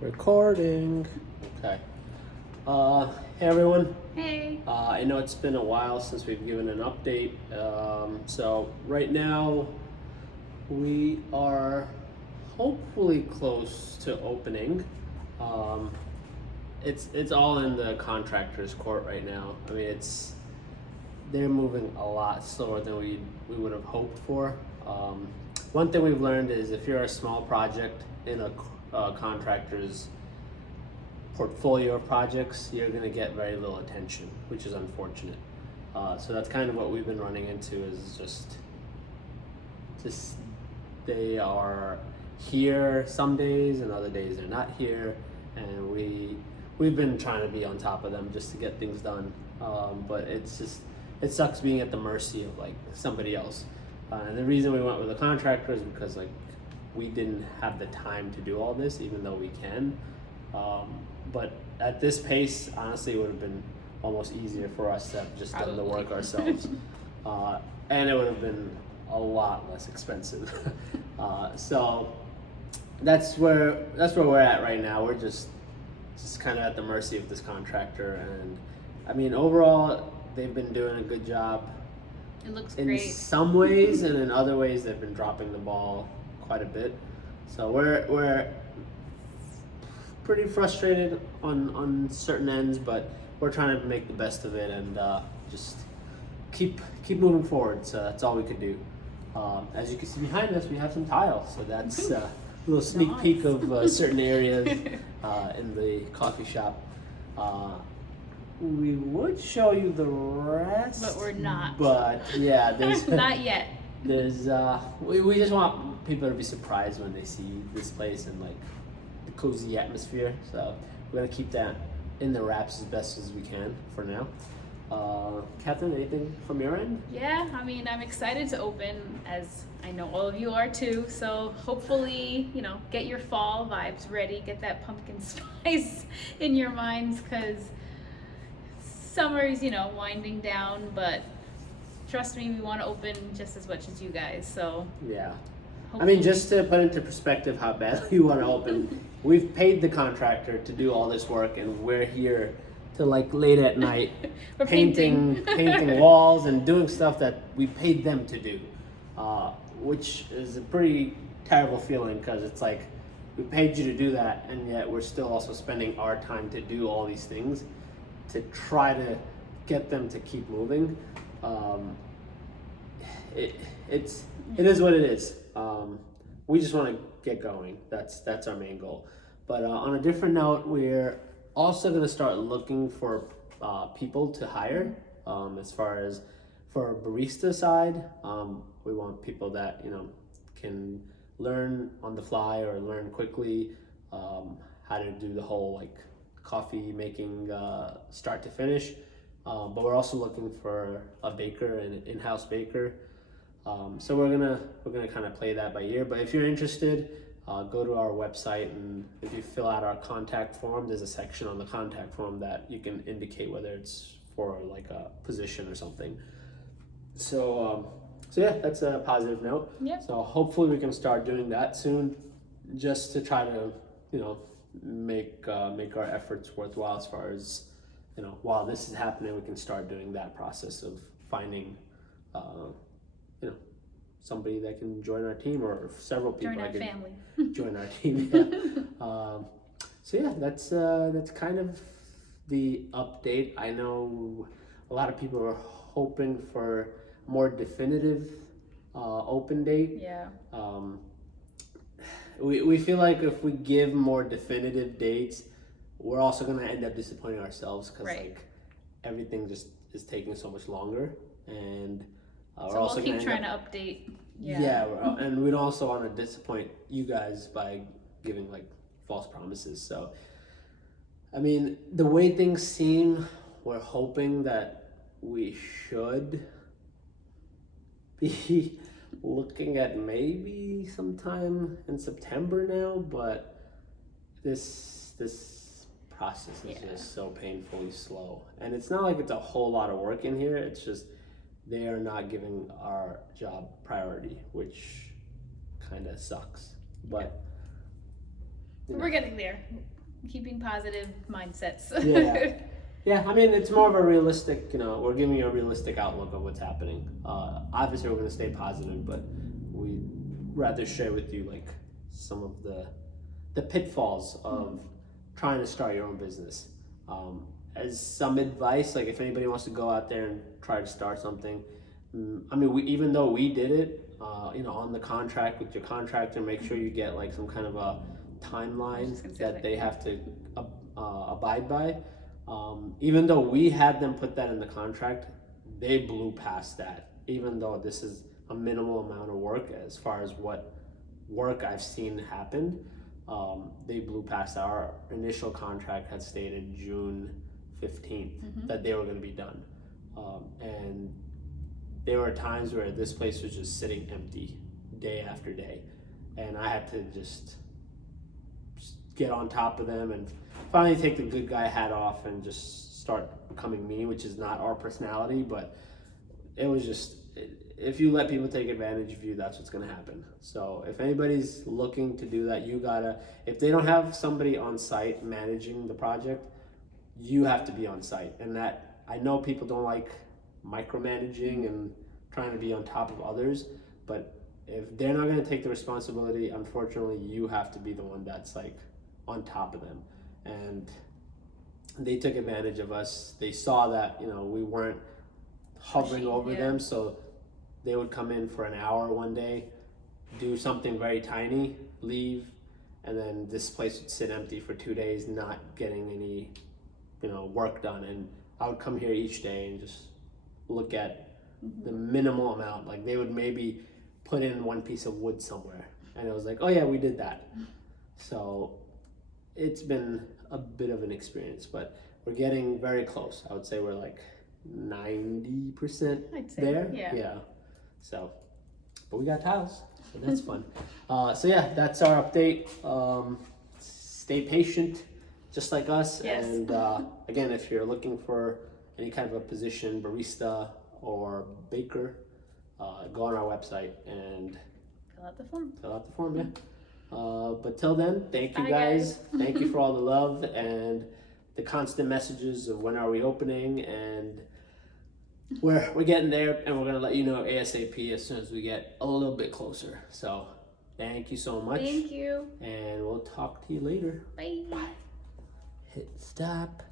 Recording. Okay. Hey everyone. Hey. I know it's been a while since we've given an update. So right now we are hopefully close to opening. Um, it's all in the contractor's court right now. I mean, they're moving a lot slower than we would have hoped for. One thing we've learned is if you're a small project in a contractor's portfolio of projects, you're going to get very little attention, which is unfortunate. So that's kind of what we've been running into is just they are here some days and other days they're not here, and we've been trying to be on top of them just to get things done. But it sucks being at the mercy of like somebody else. And the reason we went with a contractor is because like we didn't have the time to do all this, even though we can. But at this pace, honestly, it would have been almost easier for us to have just done the work ourselves. And it would have been a lot less expensive. So that's where we're at right now. We're just kind of at the mercy of this contractor, and I mean overall they've been doing a good job. It looks in great. some ways, and in other ways they've been dropping the ball quite a bit. So we're pretty frustrated on certain ends, but we're trying to make the best of it and just keep moving forward. So that's all we could do. As you can see behind us, we have some tiles. So that's a little sneak peek of certain areas in the coffee shop. We would show you the rest, But we're not. But yeah, there's Not yet. there's we just want people to be surprised when they see this place and like the cozy atmosphere. So we're gonna keep that in the wraps as best as we can for now. Catherine, anything from your end? Yeah, I mean, I'm excited to open, as I know all of you are too. So hopefully, get your fall vibes ready, get that pumpkin spice in your minds, because summer's, winding down, but trust me, we want to open just as much as you guys. So Yeah. I hopefully. mean, just to put into perspective how badly we want to open, we've paid the contractor to do all this work, and we're here to like late at night We're painting walls and doing stuff that we paid them to do, which is a pretty terrible feeling because it's like we paid you to do that, and yet we're still also spending our time to do all these things to try to get them to keep moving. It is what it is. We just want to get going. That's our main goal. But on a different note, we're also going to start looking for people to hire. As far as for our barista side, we want people that can learn on the fly or learn quickly how to do the whole like coffee making start to finish. But we're also looking for a baker, an in-house baker. So we're gonna kind of play that by ear. But if you're interested, go to our website, and if you fill out our contact form, there's a section on the contact form that you can indicate whether it's for like a position or something. So yeah, that's a positive note. Yeah. So hopefully we can start doing that soon, just to try to make our efforts worthwhile. As far as while this is happening, we can start doing that process of finding somebody that can join our team, or several people Join our that can family. join our team. Yeah. So yeah, that's kind of the update. I know a lot of people are hoping for a more definitive open date. Yeah. We feel like if we give more definitive dates, we're also going to end up disappointing ourselves because like everything just is taking so much longer, and so we'll keep trying to update. Yeah, and we'd also want to disappoint you guys by giving like false promises. So, I mean, the way things seem, we're hoping that we should be looking at maybe sometime in September now, but this process is just so painfully slow. And it's not like it's a whole lot of work in here, it's just they are not giving our job priority, which kind of sucks. But you know. We're getting there. Keeping positive mindsets. Yeah. Yeah, I mean, it's more of a realistic, we're giving you a realistic outlook of what's happening. Obviously, we're going to stay positive, but we'd rather share with you, like, some of the pitfalls of trying to start your own business. As some advice, like, if anybody wants to go out there and try to start something, I mean, even though we did it, on the contract with your contractor, make sure you get, like, some kind of a timeline that they have to abide by. Even though we had them put that in the contract, they blew past that. Even though this is a minimal amount of work as far as what work I've seen happen, they blew past our initial contract had stated June 15th that they were going to be done. And there were times where this place was just sitting empty day after day. And I had to just get on top of them and finally take the good guy hat off and just start becoming me, which is not our personality, but it was just, if you let people take advantage of you, that's what's going to happen. So if anybody's looking to do that, if they don't have somebody on site managing the project, you have to be on site. And that, I know people don't like micromanaging and trying to be on top of others, but if they're not going to take the responsibility, unfortunately, you have to be the one that's like on top of them. And they took advantage of us. They saw that, we weren't hovering over them, so they would come in for an hour one day, do something very tiny, leave, and then this place would sit empty for 2 days, not getting any, work done. And I would come here each day and just look at the minimal amount. Like, they would maybe put in one piece of wood somewhere, and it was like, oh yeah, we did that. So it's been a bit of an experience, but we're getting very close. I would say we're like 90% there. Yeah. So, but we got tiles, so that's fun. So yeah, that's our update. Stay patient, just like us. Yes. And again, if you're looking for any kind of a position, barista or baker, go on our website and Fill out the form. Yeah. But till then, thank you Bye, guys. guys. Thank you for all the love and the constant messages of when are we opening, and we're getting there, and we're gonna let you know ASAP as soon as we get a little bit closer. So thank you so much. Thank you. And we'll talk to you later. Bye. Hit stop.